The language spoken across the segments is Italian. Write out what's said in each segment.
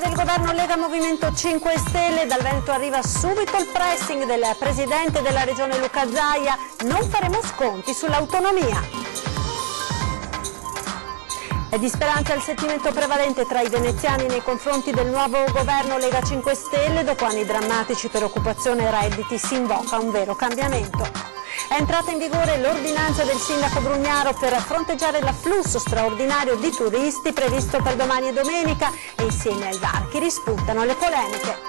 del governo Lega Movimento 5 Stelle, dal Veneto arriva subito il pressing del presidente della regione Luca Zaia: non faremo sconti sull'autonomia. È di speranza il sentimento prevalente tra i veneziani nei confronti del nuovo governo Lega 5 Stelle. Dopo anni drammatici per occupazione e redditi si invoca un vero cambiamento. È entrata in vigore l'ordinanza del sindaco Brugnaro per fronteggiare l'afflusso straordinario di turisti previsto per domani e domenica, e insieme ai varchi rispuntano le polemiche.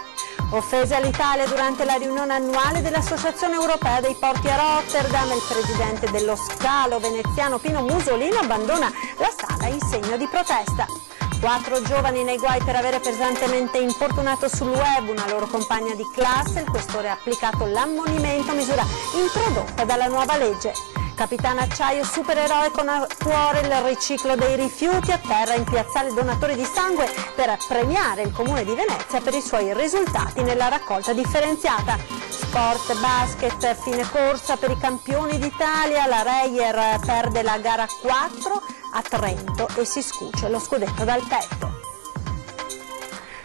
Offese all'Italia durante la riunione annuale dell'Associazione Europea dei Porti a Rotterdam. Il presidente dello scalo veneziano Pino Musolino abbandona la sala in segno di protesta. 4 giovani nei guai per avere pesantemente importunato sul web una loro compagna di classe. Il questore ha applicato l'ammonimento, misura introdotta dalla nuova legge. Capitano Acciaio, supereroe con a cuore il riciclo dei rifiuti, a terra in piazzale donatori di sangue per premiare il Comune di Venezia per i suoi risultati nella raccolta differenziata. Sport, basket, fine corsa per i campioni d'Italia. La Reyer perde la gara 4 a Trento e si scuce lo scudetto dal petto.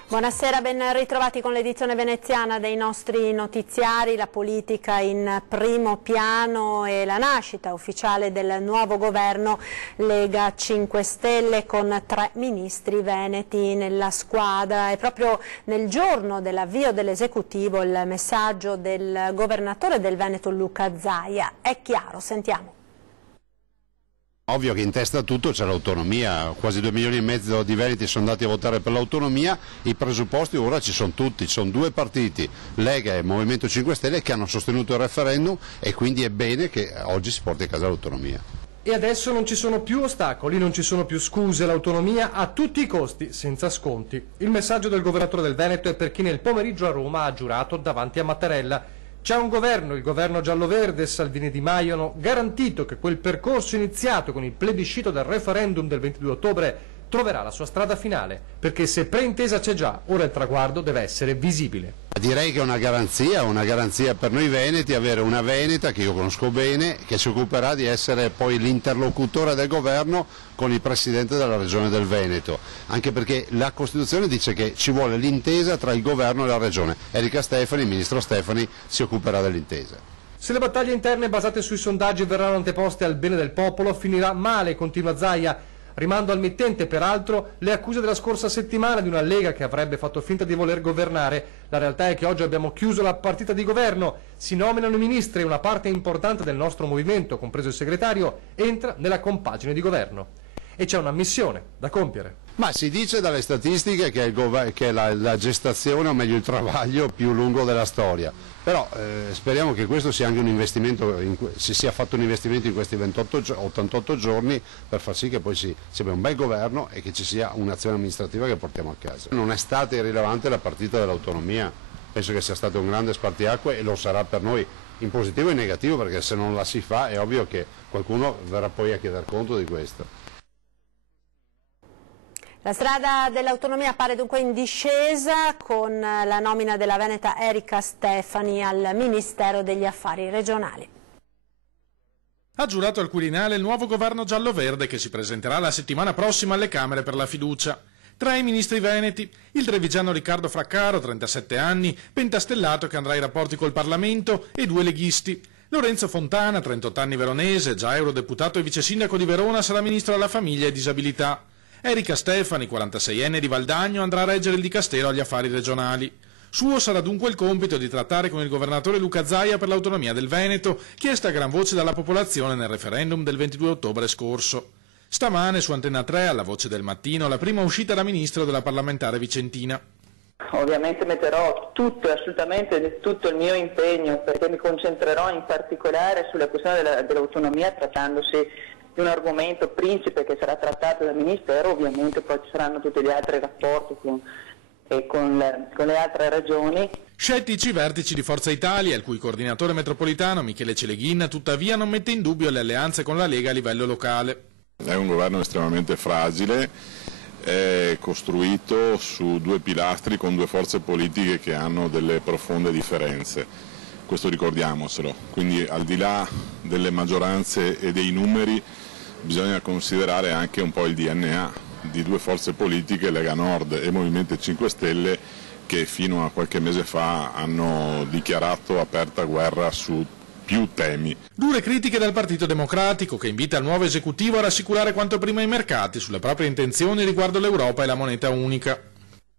Buonasera, ben ritrovati con l'edizione veneziana dei nostri notiziari. La politica in primo piano e la nascita ufficiale del nuovo governo Lega 5 Stelle con 3 ministri veneti nella squadra. E proprio nel giorno dell'avvio dell'esecutivo il messaggio del governatore del Veneto Luca Zaia è chiaro, sentiamo. Ovvio che in testa a tutto c'è l'autonomia, quasi 2 milioni e mezzo di veneti sono andati a votare per l'autonomia, i presupposti ora ci sono tutti, ci sono 2 partiti, Lega e Movimento 5 Stelle, che hanno sostenuto il referendum, e quindi è bene che oggi si porti a casa l'autonomia. E adesso non ci sono più ostacoli, non ci sono più scuse, l'autonomia a tutti i costi, senza sconti. Il messaggio del governatore del Veneto è per chi nel pomeriggio a Roma ha giurato davanti a Mattarella. C'è un governo, il governo giallo-verde, Salvini e Di Maio hanno garantito che quel percorso iniziato con il plebiscito del referendum del 22 ottobre troverà la sua strada finale, perché se preintesa c'è già, ora il traguardo deve essere visibile. Direi che è una garanzia per noi veneti, avere una veneta che io conosco bene, che si occuperà di essere poi l'interlocutore del governo con il presidente della regione del Veneto, anche perché la Costituzione dice che ci vuole l'intesa tra il governo e la regione. Erika Stefani, il ministro Stefani, si occuperà dell'intesa. Se le battaglie interne basate sui sondaggi verranno anteposte al bene del popolo, finirà male, continua Zaia. Rimando al mittente, peraltro, le accuse della scorsa settimana di una Lega che avrebbe fatto finta di voler governare. La realtà è che oggi abbiamo chiuso la partita di governo, si nominano i ministri e una parte importante del nostro movimento, compreso il segretario, entra nella compagine di governo. E c'è una missione da compiere. Ma si dice dalle statistiche che è la gestazione, o meglio il travaglio, più lungo della storia. Però speriamo che questo sia anche un investimento, si sia fatto un investimento in questi 88 giorni per far sì che poi si abbia un bel governo e che ci sia un'azione amministrativa che portiamo a casa. Non è stata irrilevante la partita dell'autonomia, penso che sia stato un grande spartiacque e lo sarà per noi in positivo e in negativo, perché se non la si fa è ovvio che qualcuno verrà poi a chiedere conto di questo. La strada dell'autonomia appare dunque in discesa con la nomina della veneta Erika Stefani al Ministero degli Affari Regionali. Ha giurato al Quirinale il nuovo governo giallo-verde che si presenterà la settimana prossima alle Camere per la fiducia. 3 ministri veneti, il trevigiano Riccardo Fraccaro, 37 anni, pentastellato che andrà ai rapporti col Parlamento, e 2 leghisti. Lorenzo Fontana, 38 anni, veronese, già eurodeputato e vicesindaco di Verona, sarà ministro alla famiglia e disabilità. Erika Stefani, 46enne di Valdagno, andrà a reggere il dicastero agli affari regionali. Suo sarà dunque il compito di trattare con il governatore Luca Zaia per l'autonomia del Veneto, chiesta a gran voce dalla popolazione nel referendum del 22 ottobre scorso. Stamane su Antenna 3, alla Voce del Mattino, la prima uscita da ministro della parlamentare vicentina. Ovviamente metterò assolutamente tutto il mio impegno, perché mi concentrerò in particolare sulla questione dell'autonomia, trattandosi di un argomento principe che sarà trattato dal Ministero. Ovviamente poi ci saranno tutti gli altri rapporti con le altre regioni. Scettici i vertici di Forza Italia, il cui coordinatore metropolitano Michele Celeghin tuttavia non mette in dubbio le alleanze con la Lega a livello locale. È un governo estremamente fragile, è costruito su 2 pilastri con 2 forze politiche che hanno delle profonde differenze. Questo ricordiamocelo, quindi al di là delle maggioranze e dei numeri bisogna considerare anche un po' il DNA di due forze politiche, Lega Nord e Movimento 5 Stelle, che fino a qualche mese fa hanno dichiarato aperta guerra su più temi. Dure critiche dal Partito Democratico, che invita il nuovo esecutivo a rassicurare quanto prima i mercati sulle proprie intenzioni riguardo l'Europa e la moneta unica.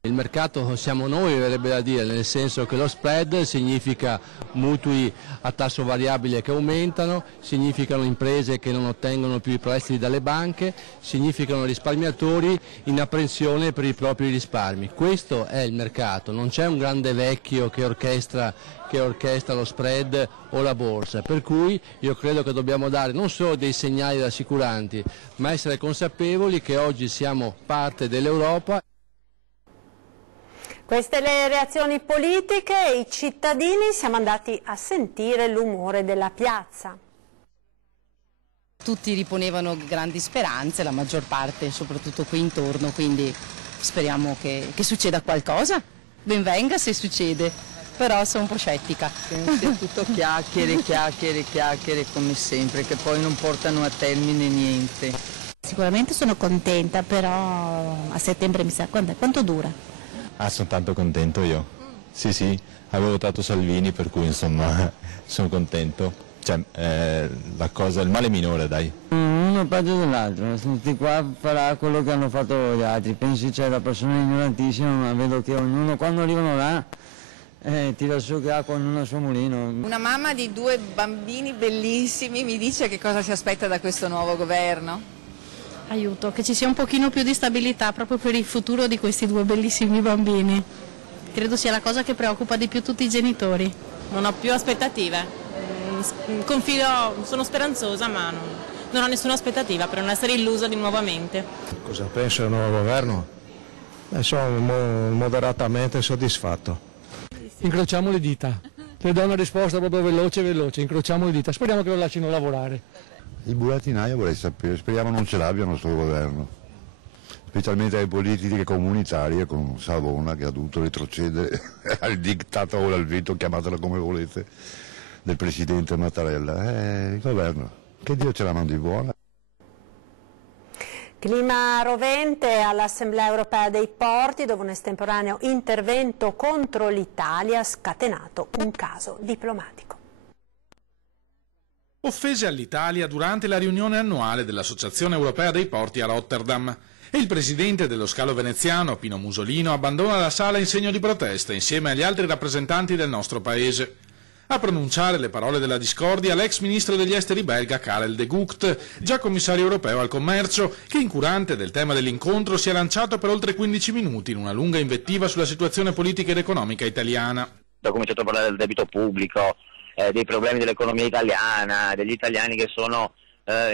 Il mercato siamo noi, verrebbe da dire, nel senso che lo spread significa mutui a tasso variabile che aumentano, significano imprese che non ottengono più i prestiti dalle banche, significano risparmiatori in apprensione per i propri risparmi. Questo è il mercato, non c'è un grande vecchio che orchestra lo spread o la borsa, per cui io credo che dobbiamo dare non solo dei segnali rassicuranti, ma essere consapevoli che oggi siamo parte dell'Europa. Queste le reazioni politiche e i cittadini. Siamo andati a sentire l'umore della piazza. Tutti riponevano grandi speranze, la maggior parte, soprattutto qui intorno, quindi speriamo che succeda qualcosa. Ben venga se succede, però sono un po' scettica. È tutto chiacchiere come sempre, che poi non portano a termine niente. Sicuramente sono contenta, però a settembre mi sa quanto dura. Sono tanto contento io. Sì, avevo votato Salvini, per cui insomma sono contento. Cioè, il male minore, dai. Uno peggio dell'altro, tutti qua farà quello che hanno fatto gli altri. Pensi c'è la persona ignorantissima, ma vedo che ognuno quando arrivano là tira su che acqua ognuno al suo mulino. Una mamma di 2 bambini bellissimi mi dice che cosa si aspetta da questo nuovo governo. Aiuto, che ci sia un pochino più di stabilità proprio per il futuro di questi 2 bellissimi bambini. Credo sia la cosa che preoccupa di più tutti i genitori. Non ho più aspettative, confido, sono speranzosa, ma non ho nessuna aspettativa per non essere illusa di nuovamente. Cosa penso del nuovo governo? Sono moderatamente soddisfatto. Incrociamo le dita, le do una risposta proprio veloce, incrociamo le dita, speriamo che lo lasciano lavorare. Il burattinaio vorrei sapere, speriamo non ce l'abbiano questo governo, specialmente le politiche comunitarie con Savona che ha dovuto retrocedere al diktat o al veto, chiamatelo come volete, del presidente Mattarella. Il governo, che Dio ce la mandi buona. Clima rovente all'Assemblea Europea dei Porti, dove un estemporaneo intervento contro l'Italia ha scatenato un caso diplomatico. Offese all'Italia durante la riunione annuale dell'Associazione Europea dei Porti a Rotterdam e il presidente dello scalo veneziano, Pino Musolino, abbandona la sala in segno di protesta insieme agli altri rappresentanti del nostro paese. A pronunciare le parole della discordia l'ex ministro degli esteri belga Karel de Gucht, già commissario europeo al commercio, che incurante del tema dell'incontro si è lanciato per oltre 15 minuti in una lunga invettiva sulla situazione politica ed economica italiana. Ho cominciato a parlare del debito pubblico, dei problemi dell'economia italiana, degli italiani che sono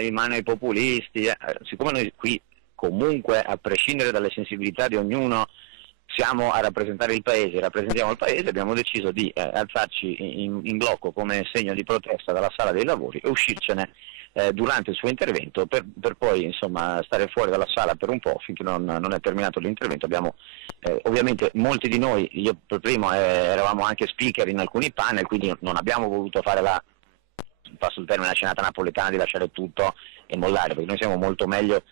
in mano ai populisti. Siccome noi qui comunque, a prescindere dalle sensibilità di ognuno, siamo a rappresentare il Paese, rappresentiamo il Paese, abbiamo deciso di alzarci in blocco come segno di protesta dalla sala dei lavori e uscircene durante il suo intervento per poi insomma stare fuori dalla sala per un po' finché non è terminato l'intervento. Abbiamo ovviamente molti di noi, io per primo eravamo anche speaker in alcuni panel, quindi non abbiamo voluto fare passo il termine, la scenata napoletana di lasciare tutto e mollare, perché noi siamo molto meglio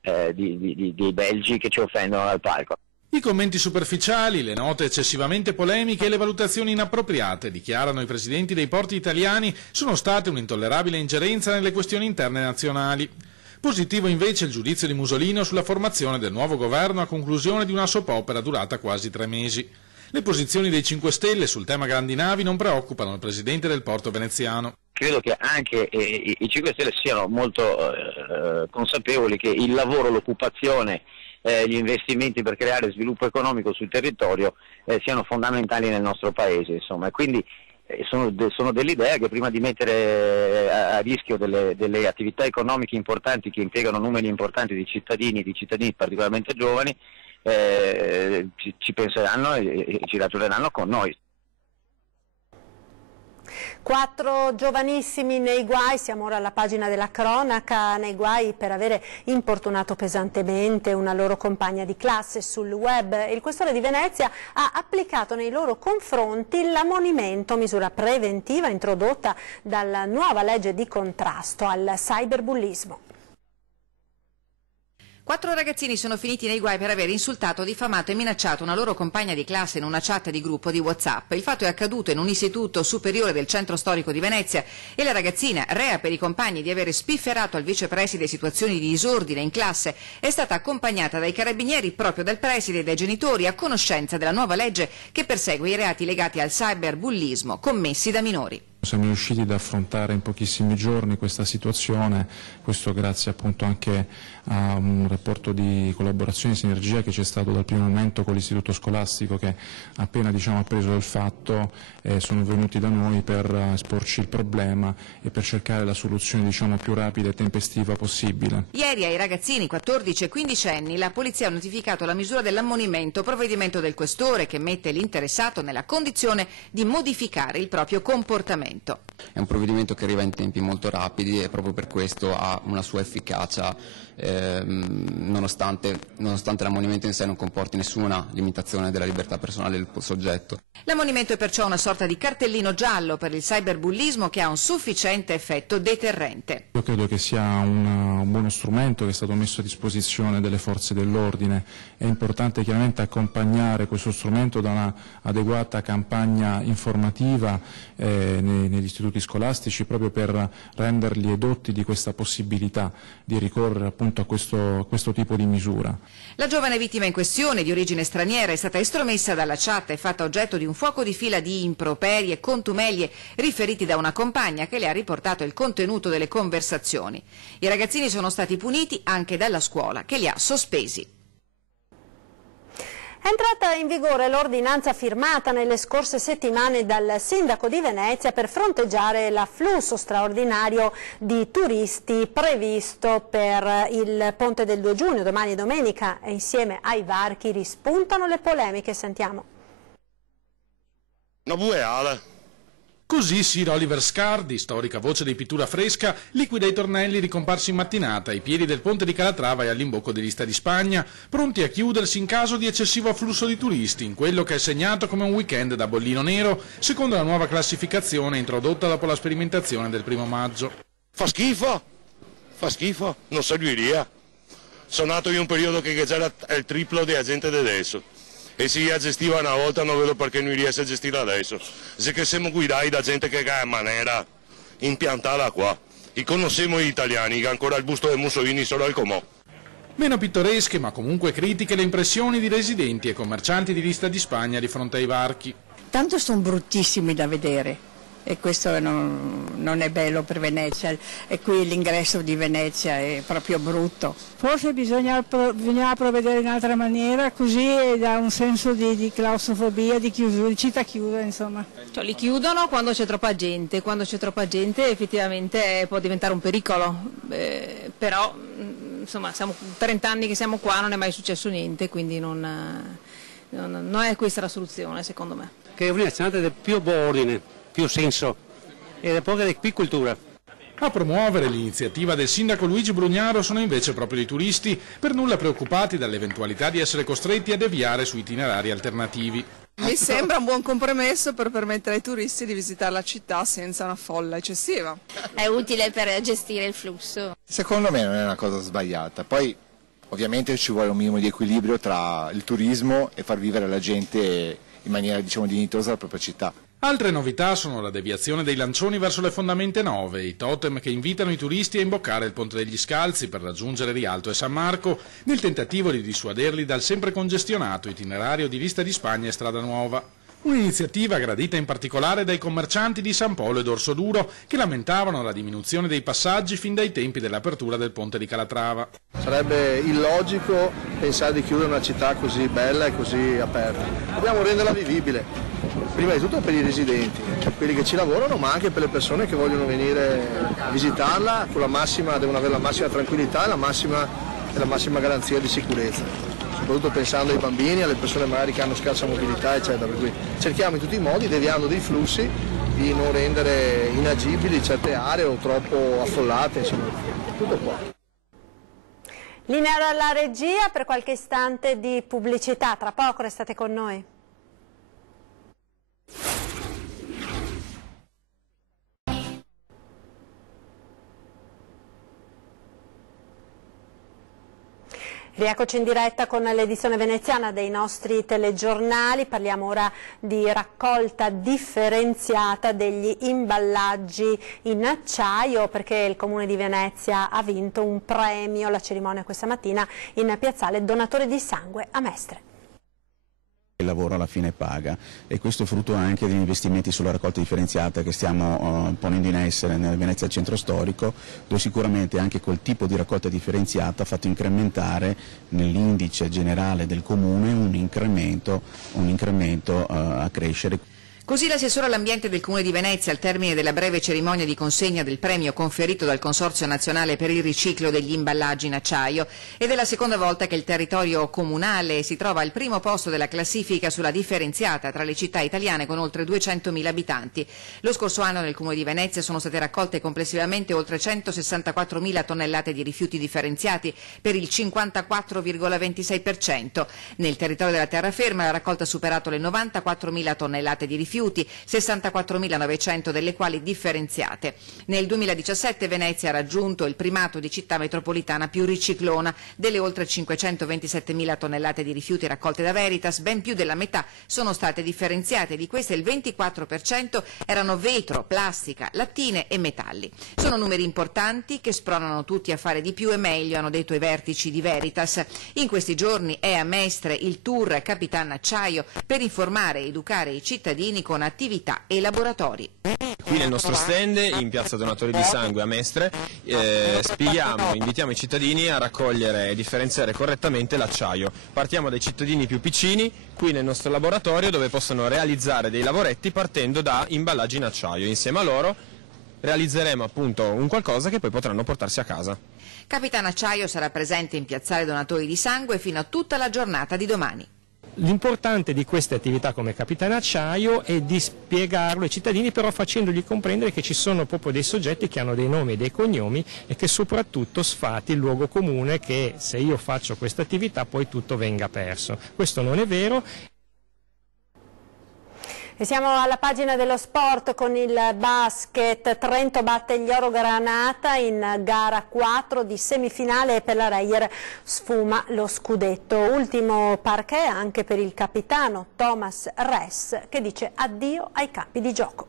dei belgi che ci offendono dal palco. I commenti superficiali, le note eccessivamente polemiche e le valutazioni inappropriate, dichiarano i presidenti dei porti italiani, sono state un'intollerabile ingerenza nelle questioni interne nazionali. Positivo invece il giudizio di Musolino sulla formazione del nuovo governo a conclusione di una soap opera durata quasi 3 mesi. Le posizioni dei 5 Stelle sul tema grandi navi non preoccupano il presidente del porto veneziano. Credo che anche i 5 Stelle siano molto consapevoli che il lavoro, l'occupazione, gli investimenti per creare sviluppo economico sul territorio siano fondamentali nel nostro Paese, insomma, e quindi sono dell'idea che prima di mettere a rischio delle attività economiche importanti che impiegano numeri importanti di cittadini particolarmente giovani, ci penseranno e ci ragioneranno con noi. 4 giovanissimi nei guai, siamo ora alla pagina della cronaca, nei guai per avere importunato pesantemente una loro compagna di classe sul web. Il questore di Venezia ha applicato nei loro confronti l'ammonimento, misura preventiva introdotta dalla nuova legge di contrasto al cyberbullismo. 4 ragazzini sono finiti nei guai per aver insultato, diffamato e minacciato una loro compagna di classe in una chat di gruppo di WhatsApp. Il fatto è accaduto in un istituto superiore del centro storico di Venezia e la ragazzina, rea per i compagni di avere spifferato al vicepreside situazioni di disordine in classe, è stata accompagnata dai carabinieri proprio dal preside e dai genitori a conoscenza della nuova legge che persegue i reati legati al cyberbullismo commessi da minori. Siamo riusciti ad affrontare in pochissimi giorni questa situazione, questo grazie appunto anche a un rapporto di collaborazione e sinergia che c'è stato dal primo momento con l'istituto scolastico che appena appreso del fatto sono venuti da noi per esporci il problema e per cercare la soluzione più rapida e tempestiva possibile. Ieri ai ragazzini 14 e 15 anni la polizia ha notificato la misura dell'ammonimento, provvedimento del questore che mette l'interessato nella condizione di modificare il proprio comportamento. È un provvedimento che arriva in tempi molto rapidi e proprio per questo ha una sua efficacia nonostante l'ammonimento in sé non comporti nessuna limitazione della libertà personale del soggetto. L'ammonimento è perciò una sorta di cartellino giallo per il cyberbullismo che ha un sufficiente effetto deterrente. Io credo che sia un buono strumento che è stato messo a disposizione delle forze dell'ordine. È importante chiaramente accompagnare questo strumento da un'adeguata campagna informativa negli istituti scolastici proprio per renderli edotti di questa possibilità di ricorrere appunto a questo tipo di misura. La giovane vittima in questione, di origine straniera, è stata estromessa dalla chat e fatta oggetto di un fuoco di fila di improperi e contumelie riferiti da una compagna che le ha riportato il contenuto delle conversazioni. I ragazzini sono stati puniti anche dalla scuola che li ha sospesi. È entrata in vigore l'ordinanza firmata nelle scorse settimane dal sindaco di Venezia per fronteggiare l'afflusso straordinario di turisti previsto per il ponte del 2 giugno, domani domenica, e insieme ai varchi rispuntano le polemiche. Sentiamo. Una bueala. Così Sir Oliver Scardi, storica voce di pittura fresca, liquida i tornelli ricomparsi in mattinata ai piedi del ponte di Calatrava e all'imbocco di Lista di Spagna, pronti a chiudersi in caso di eccessivo afflusso di turisti, in quello che è segnato come un weekend da bollino nero, secondo la nuova classificazione introdotta dopo la sperimentazione del 1° maggio. Fa schifo, non serviria. Sono nato in un periodo che c'era il triplo di gente di adesso. E si gestiva una volta, non vedo perché non riesce a gestire adesso. Se che siamo guidati da gente che è in maniera impiantata qua. E conosciamo gli italiani che ancora il busto di Mussolini solo al Comò. Meno pittoresche ma comunque critiche le impressioni di residenti e commercianti di Lista di Spagna di fronte ai varchi. Tanto sono bruttissimi da vedere. E questo non è bello per Venezia, e qui l'ingresso di Venezia è proprio brutto. Forse bisognava provvedere in un'altra maniera, così dà un senso di claustrofobia, di chiusura, di città chiusa, insomma. Cioè, li chiudono quando c'è troppa gente effettivamente può diventare un pericolo, però insomma siamo 30 anni che siamo qua, non è mai successo niente, quindi non è questa la soluzione secondo me. Che Venezia è più ordine, più senso e poca di cultura. A promuovere l'iniziativa del sindaco Luigi Brugnaro sono invece proprio i turisti, per nulla preoccupati dall'eventualità di essere costretti a deviare su itinerari alternativi. Mi sembra un buon compromesso per permettere ai turisti di visitare la città senza una folla eccessiva. È utile per gestire il flusso. Secondo me non è una cosa sbagliata, poi ovviamente ci vuole un minimo di equilibrio tra il turismo e far vivere la gente in maniera dignitosa la propria città. Altre novità sono la deviazione dei lancioni verso le fondamente nove, i totem che invitano i turisti a imboccare il Ponte degli Scalzi per raggiungere Rialto e San Marco, nel tentativo di dissuaderli dal sempre congestionato itinerario di Lista di Spagna e Strada Nuova. Un'iniziativa gradita in particolare dai commercianti di San Polo e d'Orsoduro, che lamentavano la diminuzione dei passaggi fin dai tempi dell'apertura del ponte di Calatrava. Sarebbe illogico pensare di chiudere una città così bella e così aperta. Dobbiamo renderla vivibile, prima di tutto per i residenti, quelli che ci lavorano, ma anche per le persone che vogliono venire a visitarla, devono avere la massima tranquillità e la massima garanzia di sicurezza. Soprattutto pensando ai bambini, alle persone magari che hanno scarsa mobilità, eccetera. Per cui cerchiamo in tutti i modi, deviando dei flussi, di non rendere inagibili certe aree o troppo affollate, insomma, tutto qua. Linea alla regia per qualche istante di pubblicità, tra poco restate con noi. Rieccoci in diretta con l'edizione veneziana dei nostri telegiornali. Parliamo ora di raccolta differenziata degli imballaggi in acciaio, perché il Comune di Venezia ha vinto un premio. La cerimonia questa mattina in piazzale Donatore di Sangue a Mestre. Il lavoro alla fine paga, e questo è frutto anche degli investimenti sulla raccolta differenziata che stiamo ponendo in essere nel Venezia Centro Storico, dove sicuramente anche quel tipo di raccolta differenziata ha fatto incrementare nell'indice generale del Comune un incremento a crescere. Così l'assessore all'ambiente del Comune di Venezia, al termine della breve cerimonia di consegna del premio conferito dal Consorzio Nazionale per il riciclo degli imballaggi in acciaio, ed è la seconda volta che il territorio comunale si trova al primo posto della classifica sulla differenziata tra le città italiane con oltre 200.000 abitanti. Lo scorso anno nel Comune di Venezia sono state raccolte complessivamente oltre 164.000 tonnellate di rifiuti differenziati per il 54,26%. Nel territorio della terraferma la raccolta ha superato le 94.000 tonnellate di rifiuti, 64.900 delle quali differenziate. Nel 2017 Venezia ha raggiunto il primato di città metropolitana più riciclona. Delle oltre 527.000 tonnellate di rifiuti raccolte da Veritas, ben più della metà sono state differenziate. Di queste il 24% erano vetro, plastica, lattine e metalli. Sono numeri importanti che spronano tutti a fare di più e meglio, hanno detto i vertici di Veritas. In questi giorni è a Mestre il tour Capitan Acciaio per informare e educare i cittadini con attività e laboratori. Qui nel nostro stand in piazza Donatori di Sangue a Mestre invitiamo i cittadini a raccogliere e differenziare correttamente l'acciaio. Partiamo dai cittadini più piccini, qui nel nostro laboratorio, dove possono realizzare dei lavoretti partendo da imballaggi in acciaio. Insieme a loro realizzeremo appunto un qualcosa che poi potranno portarsi a casa. Capitan Acciaio sarà presente in piazzale Donatori di Sangue fino a tutta la giornata di domani. L'importante di queste attività come Capitan Acciaio è di spiegarlo ai cittadini, però facendogli comprendere che ci sono proprio dei soggetti che hanno dei nomi e dei cognomi, e che soprattutto sfati il luogo comune che se io faccio questa attività poi tutto venga perso. Questo non è vero. E siamo alla pagina dello sport con il basket. Trento batte gli Oro Granata in gara 4 di semifinale e per la Reyer sfuma lo scudetto. Ultimo parquet anche per il capitano Thomas Ress, che dice addio ai campi di gioco.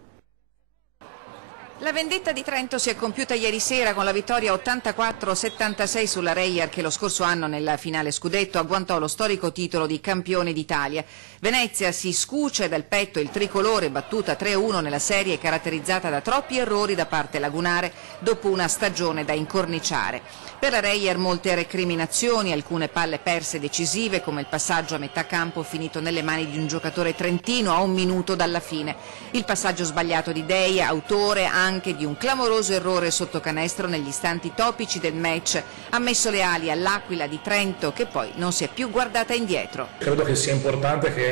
La vendetta di Trento si è compiuta ieri sera con la vittoria 84-76 sulla Reyer, che lo scorso anno nella finale scudetto agguantò lo storico titolo di campione d'Italia. Venezia si scuce dal petto il tricolore, battuta 3-1 nella serie caratterizzata da troppi errori da parte lagunare dopo una stagione da incorniciare. Per la Reyer molte recriminazioni, alcune palle perse decisive come il passaggio a metà campo finito nelle mani di un giocatore trentino a 1 minuto dalla fine. Il passaggio sbagliato di Dei, autore anche di un clamoroso errore sotto canestro negli istanti topici del match, ha messo le ali all'Aquila di Trento, che poi non si è più guardata indietro. Credo che sia importante che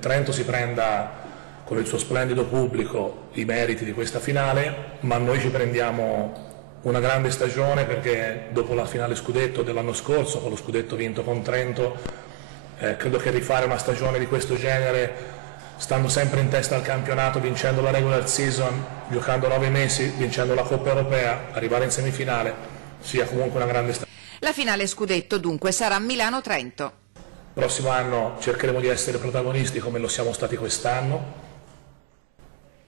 Trento si prenda con il suo splendido pubblico i meriti di questa finale, ma noi ci prendiamo una grande stagione, perché dopo la finale scudetto dell'anno scorso, con lo scudetto vinto con Trento, credo che rifare una stagione di questo genere, stando sempre in testa al campionato, vincendo la regular season, giocando 9 mesi, vincendo la Coppa Europea, arrivare in semifinale, sia comunque una grande stagione. La finale scudetto dunque sarà Milano-Trento. Prossimo anno cercheremo di essere protagonisti come lo siamo stati quest'anno,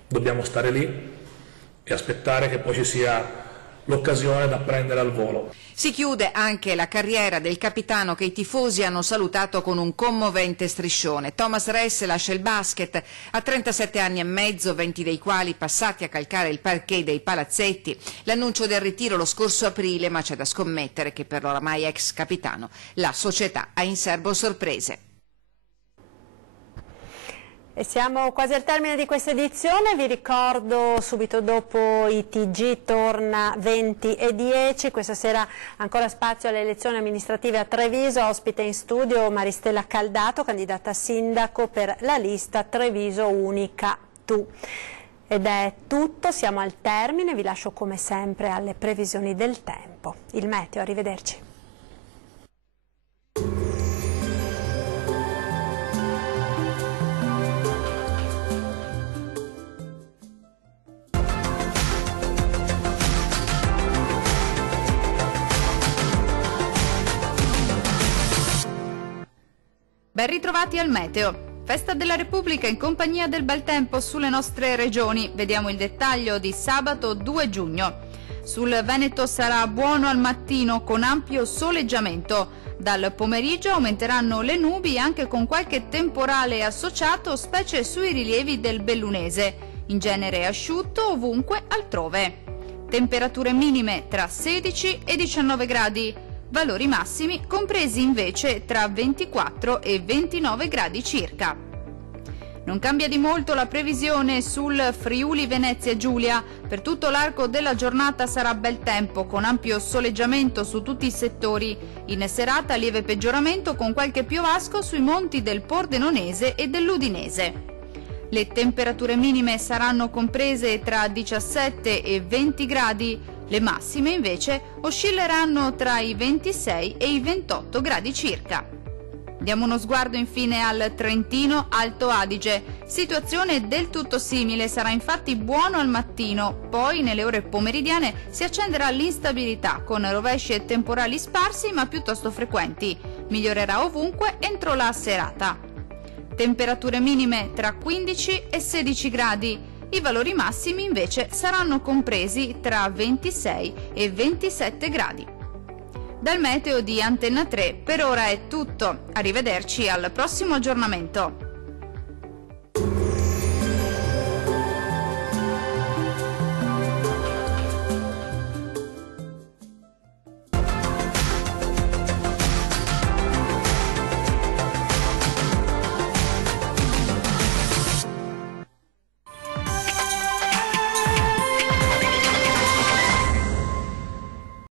dobbiamo stare lì e aspettare che poi ci sia l'occasione da prendere al volo. Si chiude anche la carriera del capitano che i tifosi hanno salutato con un commovente striscione. Thomas Ress lascia il basket a 37 anni e mezzo, 20 dei quali passati a calcare il parquet dei palazzetti. L'annuncio del ritiro lo scorso aprile, ma c'è da scommettere che per l'oramai ex capitano la società ha in serbo sorprese. E siamo quasi al termine di questa edizione. Vi ricordo subito dopo i TG torna 20:10. Questa sera ancora spazio alle elezioni amministrative a Treviso. Ospite in studio Maristella Caldato, candidata a sindaco per la lista Treviso Unica Tu. Ed è tutto, siamo al termine. Vi lascio come sempre alle previsioni del tempo. Il meteo, arrivederci. Ben ritrovati al meteo. Festa della Repubblica in compagnia del bel tempo sulle nostre regioni. Vediamo il dettaglio di sabato 2 giugno. Sul Veneto sarà buono al mattino con ampio soleggiamento. Dal pomeriggio aumenteranno le nubi anche con qualche temporale associato, specie sui rilievi del Bellunese. In genere asciutto ovunque altrove. Temperature minime tra 16 e 19 gradi. Valori massimi compresi invece tra 24 e 29 gradi circa. Non cambia di molto la previsione sul Friuli Venezia Giulia. Per tutto l'arco della giornata sarà bel tempo, con ampio soleggiamento su tutti i settori. In serata lieve peggioramento con qualche piovasco sui monti del Pordenonese e dell'Udinese. Le temperature minime saranno comprese tra 17 e 20 gradi. Le massime invece oscilleranno tra i 26 e i 28 gradi circa. Diamo uno sguardo infine al Trentino Alto Adige. Situazione del tutto simile, sarà infatti buono al mattino, poi nelle ore pomeridiane si accenderà l'instabilità con rovesci e temporali sparsi ma piuttosto frequenti. Migliorerà ovunque entro la serata. Temperature minime tra 15 e 16 gradi. I valori massimi invece saranno compresi tra 26 e 27 gradi. Dal meteo di Antenna 3 per ora è tutto. Arrivederci al prossimo aggiornamento.